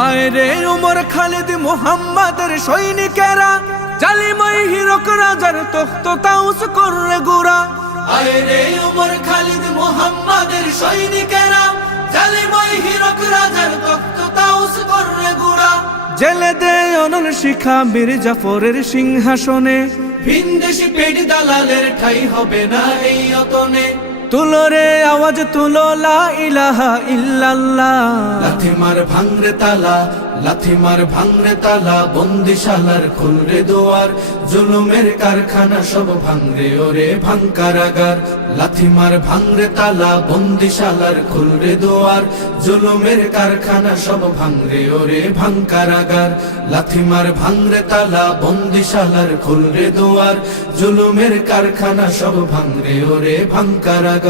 আয় রে উমর খালিদ মুহাম্মাদের সৈনিকেরা, জালিমাই হিরক রাজার তখ্ত তাউস কররে গোরা। আয় রে উমর খালিদ মুহাম্মাদের সৈনিকেরা, জালিমাই হিরক রাজার তখ্ত তাউস কররে গোরা। জেলে দে অনল শিখা বীর জাফরের সিংহাসনে, ভিনদেশি পেট দালালের ঠাই হবে না এই অতনে। তুলো রে আওয়াজ তুলো লা ইলাহা ইল্লাল্লাহ। লাথি মার ভাঙরে তালা, লাথি মার ভাঙরে তালা, বন্দিশালার খুলরে দুয়ার, জুলুমের কারখানা সব ভাঙরে ওরে ভাঙ কারাগার। লাথি মার ভাঙরে তালা, বন্দিশালার খুলরে দুয়ার, জুলুমের কারখানা সব ভাঙরে ওরে ভাঙ কারাগার। লাথি মার ভাঙরে তালা, বন্দিশালার খুলরে দুয়ার, জুলুমের কারখানা সব ভাঙরে ওরে ভাঙ কারাগার।